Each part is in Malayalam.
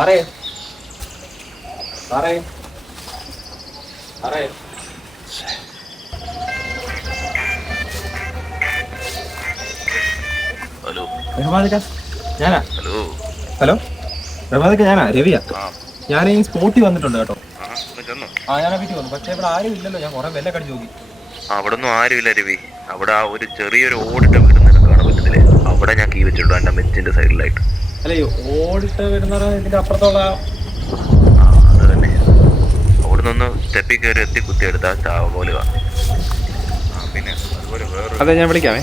സാറേ സാറേ സാറേ ഹലോ ഞാനാ. ഹലോ ഹലോ പ്രഭാതൊക്കെ ഞാനാ, രവിയാ. ഞാൻ ഈ സ്പോട്ടിൽ വന്നിട്ടുണ്ട് കേട്ടോ. ഞാൻ വീട്ടിൽ വന്നു, പക്ഷേ ഇവിടെ ആരും ഇല്ലല്ലോ. ഞാൻ കുറെ വില കടിച്ചു നോക്കി. അവിടെ ഒന്നും ആരുമില്ല രവി. അവിടെ ആ ഒരു ചെറിയൊരു ഓടിട്ട വീട് നിനക്ക് കാണാൻ പറ്റത്തില്ലേ? അവിടെ ഞാൻ കീ വെച്ചിട്ടു എന്റെ മെച്ചിന്റെ സൈഡിലായിട്ട്. അല്ല, ഈ ഓടിട്ട് വരുന്ന ഇതിന്റെ അപ്പുറത്തുള്ള അത് തന്നെ. അവിടെ നിന്ന് സ്റ്റെപ്പിൽ കയറി എത്തി കുത്തിയെടുത്ത ചാവ പോലെ കാണും. പിന്നെ അതുപോലെ വേറെ. അതെ, ഞാൻ വിളിക്കാമേ.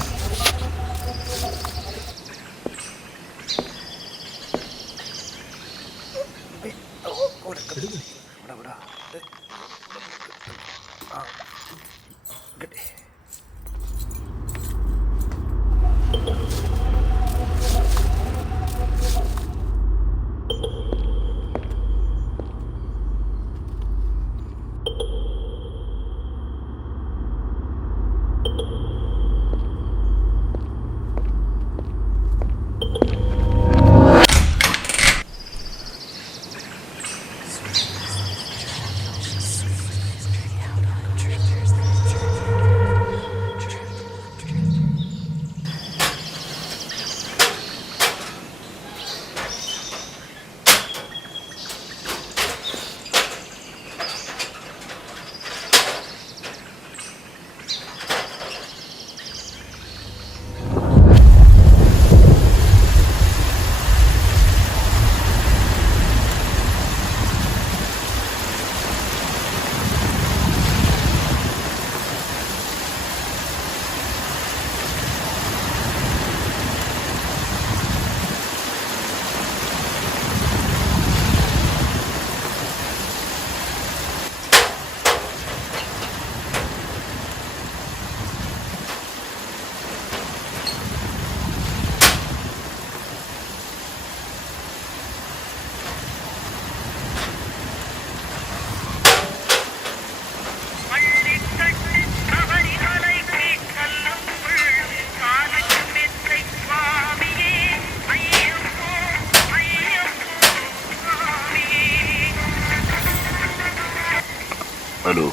ഹലോ.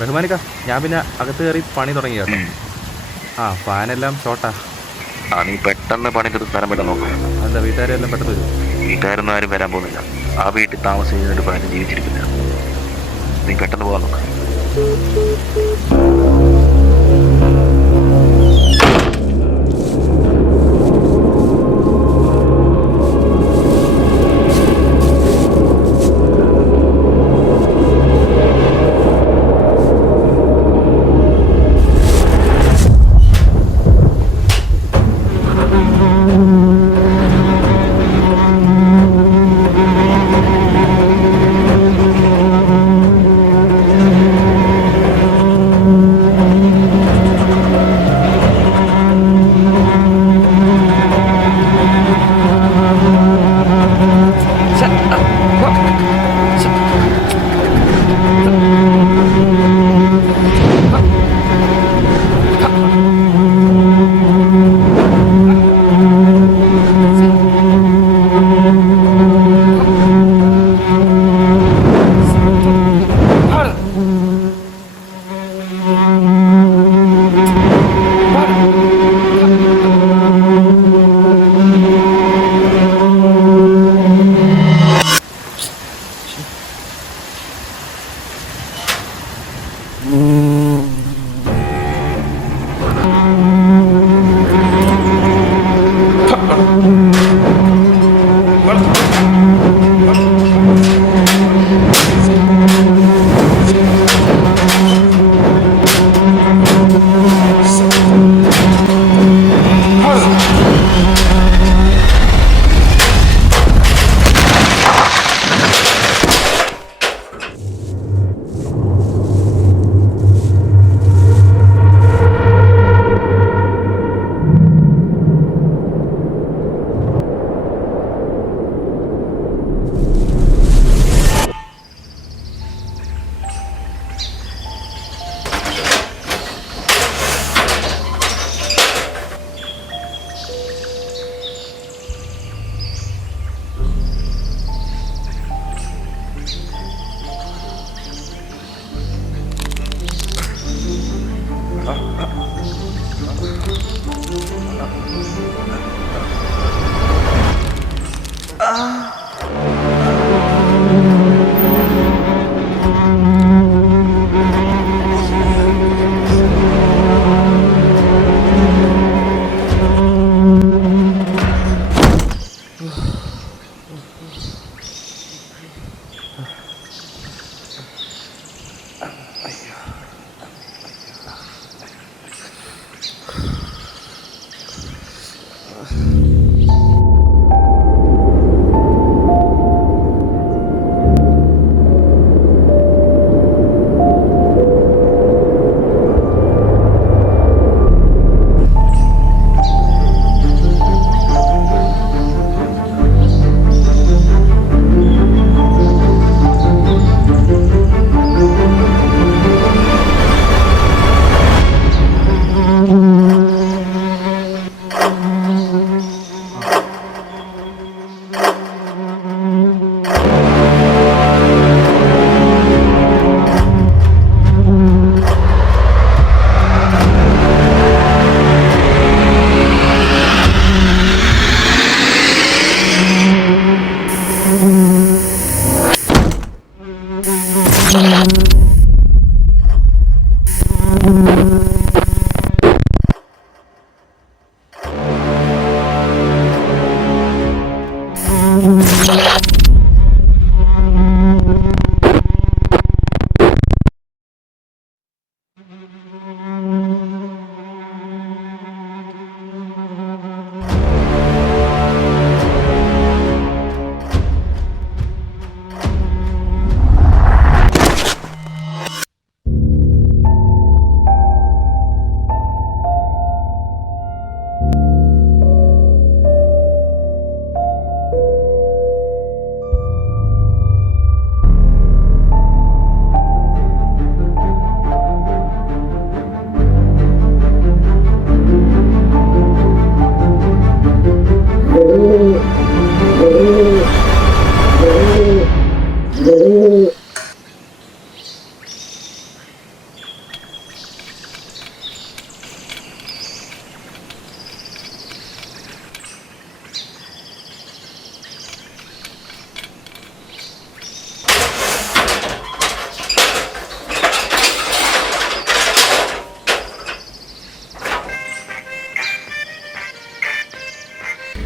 റഹ്മാനിക്ക, ഞാൻ പിന്നെ അകത്ത് കയറി പണി തുടങ്ങി കേട്ടോ. ഫാനെല്ലാം ഷോർട്ടാ. നീ പെട്ടെന്ന് പണിക്കെടുത്ത് സ്ഥലം വിടാൻ നോക്കാം. എന്താ, വീട്ടുകാരെല്ലാം പെട്ടെന്ന് വരും? വീട്ടുകാരൊന്നും ആരും വരാൻ പോകുന്നില്ല. ആ വീട്ടിൽ താമസിക്കുന്നതിന് പലരും ജീവിച്ചിരിക്കില്ല. നീ പെട്ടെന്ന് പോകാൻ നോക്കാം.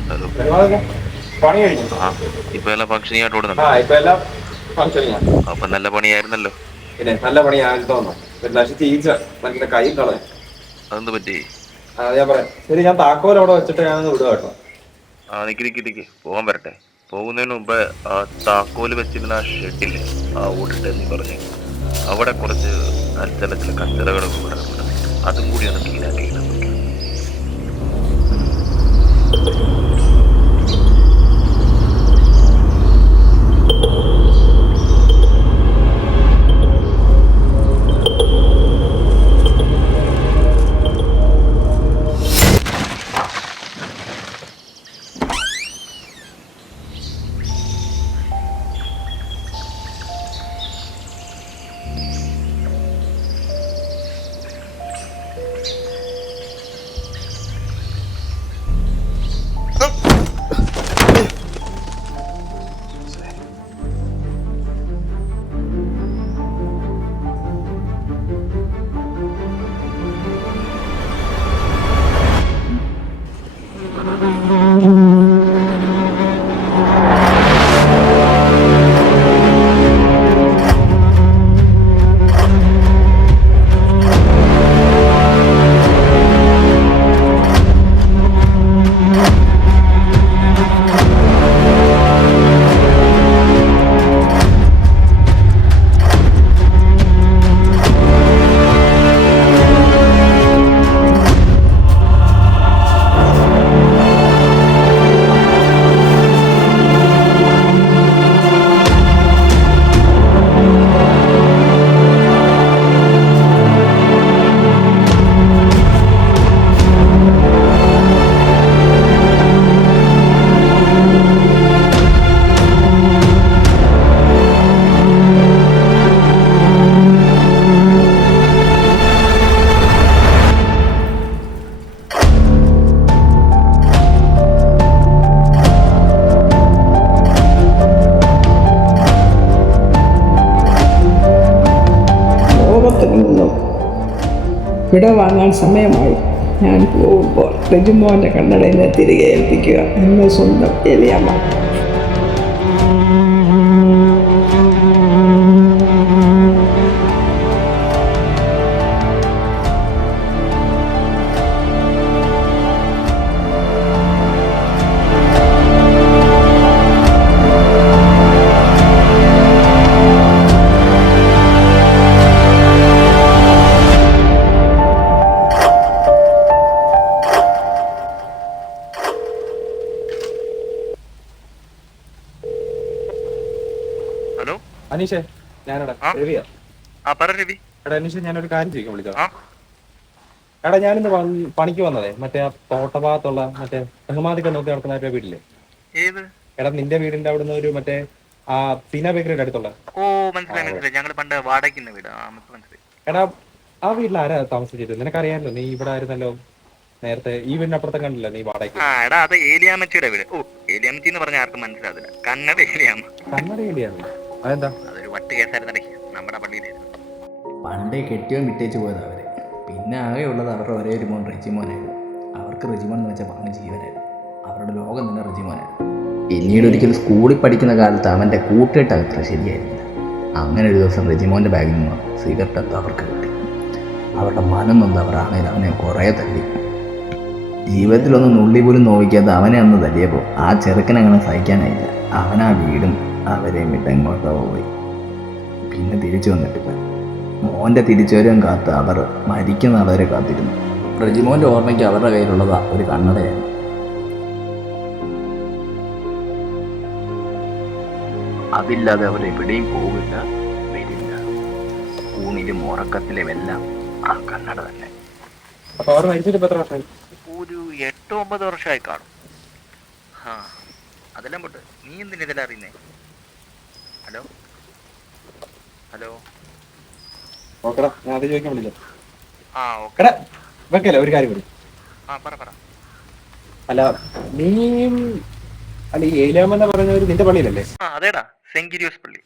ഹലോ. പണി കഴിഞ്ഞു. ആ ഇപ്പൊ എല്ലാം ഫംഗ്ഷനിങ് ഓടുന്നുണ്ട്. ഇപ്പൊ എല്ലാം ഫംഗ്ഷനിങ്ങാ. അപ്പൊ നല്ല പണിയായിരുന്നല്ലോ. പിന്നെ നല്ല പണിയായി തോന്നുന്നു. ഒരു ലക്ഷത്തി ഈച്ച മറ്റേ കൈ കളയാൻ. അതെന്ത് പറ്റി? ഞാൻ പറയാം. ശരി, ഞാൻ താക്കോൽ അവിടെ വെച്ചിട്ട് ഞാനൊന്ന് വിടുക കേട്ടോ. ആ നിക്ക് പോകാൻ വരട്ടെ. പോകുന്നതിന് മുമ്പ് ആ താക്കോല് വെച്ചിരുന്ന ആ ഷെഡില്ലേ, ആ ഓടിട്ട് നീ പറഞ്ഞു, അവിടെ കുറച്ച് ചില കച്ചറകളൊക്കെ കിടക്കുന്നുണ്ട്. അതും കൂടി ഒന്ന് ക്ലീനാക്കി. വിട വാങ്ങാൻ സമയമായി. ഞാൻ പോകുമ്പോൾ റെജിമോൻ്റെ കണ്ണടയിനെ തിരികെ ഏൽപ്പിക്കുക എന്ന സ്വന്തം എലിയമ്മ. ഹലോ അനീഷേ, ഞാനെടാ ആ? രവിയാ. പറ രവി. എടാ അനീഷേ, ഞാനൊരു കാര്യം ചോദിക്കാൻ വിളിച്ചോ. ആ എടാ ഞാനിന്ന് പണിക്ക് വന്നതേ മറ്റേ ആ തോട്ടഭാഗത്തുള്ള മറ്റേ ബഹുമാതിക്കെ നോക്കി നടക്കുന്ന ഒരു വീട്ടില്ലേ. ഏത്? എടാ നിന്റെ വീടിന്റെ അവിടുന്ന് ഒരു മറ്റേ ആ സീന ബേക്കറിയുടെ അടുത്തുള്ള. ഓ മനസ്സിലായി. ഞങ്ങള് പണ്ട് വാടകയ്ക്കുന്ന വീട്. മനസ്സിലായി. എടാ ആ വീട്ടിൽ ആരാ താമസിച്ചിട്ട്? നിനക്കറിയാമല്ലോ, നീ ഇവിടെ ആയിരുന്നല്ലോ നേരത്തെ. ഈ വീടിന്റെ അപ്പുറത്തെ കണ്ടില്ല നീ വാടകയ്ക്ക്? എടാ അത് ഏലിയാമ്മച്ചിയുടെ വീട്. ഓ ഏലിയാമ്മച്ചി എന്ന് പറഞ്ഞ ആർക്കും മനസ്സിലാവില്ല. കന്നഡ ഏലിയാമ്മ. കന്നഡ ഏലിയാണ്. അതെന്താ? അതൊരു വട്ട് കേസായിരുന്നടേ നമ്മുടെ പള്ളിയിലായിരുന്നു. പണ്ടേ കെട്ടിയോൻ വിട്ടേച്ച് പോയത് അവരെ. പിന്നെ ആകെയുള്ളത് അവരുടെ ഒരേ ഒരു മോൻ റെജിമോനായിരുന്നു. അവർക്ക് റെജിമോൻ എന്ന് വെച്ചാൽ പറഞ്ഞ ജീവനായിരുന്നു. അവരുടെ ലോകം തന്നെ റെജിമോനായിരുന്നു. പിന്നീട് ഒരിക്കൽ സ്കൂളിൽ പഠിക്കുന്ന കാലത്ത് അവൻ്റെ കൂട്ടുകെട്ട് അത്ര ശരിയായിരുന്നില്ല. അങ്ങനെ ഒരു ദിവസം റെജിമോൻ്റെ ബാഗിൽ നിന്ന് സിഗരറ്റ് എന്തോ അവർക്ക് കിട്ടി. അവരുടെ മനം നൊന്ന് അവർ ആണെങ്കിൽ അവനെ കുറേ തല്ലി. ജീവിതത്തിലൊന്നും നുള്ളി പോലും നോവിക്കാതെ അവനെ അന്ന് തല്ലിയപ്പോൾ ആ ചെറുക്കനങ്ങനെ സഹിക്കാനായില്ല. അവനാ വീടും അവരെയും വിട്ട് എങ്ങോട്ടോ പോയി. പിന്നെ തിരിച്ചു വന്നിട്ടില്ല. മോൻ്റെ തിരിച്ചുവരവും കാത്ത് അവർ മരിക്കുന്ന അവരെ കാത്തിരുന്നു. റെജിമോൻ്റെ ഓർമ്മയ്ക്ക് അവരുടെ കയ്യിലുള്ളത് ഒരു കണ്ണടയായിരുന്നു. അതില്ലാതെ അവർ എവിടെയും പോവില്ല, വരില്ല. ഊണിലും ഉറക്കത്തിലും എല്ലാം ആ കണ്ണട തന്നെ. അപ്പൊ അവർ മരിച്ചിട്ട് എത്ര വർഷമായി? ഒരു 8-9 വർഷമായി കാണും. അതെല്ലാം പോട്ടെ, നീ എന്തിനാ ഇതെല്ലാം അറിയുന്നേ? Hello hello. ഓക്കെടാ, ഞാൻ അത് ചോദിക്കാൻ വിളിച്ചോ. ഓക്കെ. എടാ വെക്കല്ലേ, ഒരു കാര്യം പറയും. പറ. അല്ല നീയും അല്ല ഈ ഏലിയാമെന്ന് പറഞ്ഞവര് നിന്റെ പള്ളിയിലല്ലേ? അതേടാ, സെന്റ് ഗിരിയോസ് പള്ളി.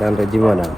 ഞാൻ റെജിമോനാണ്.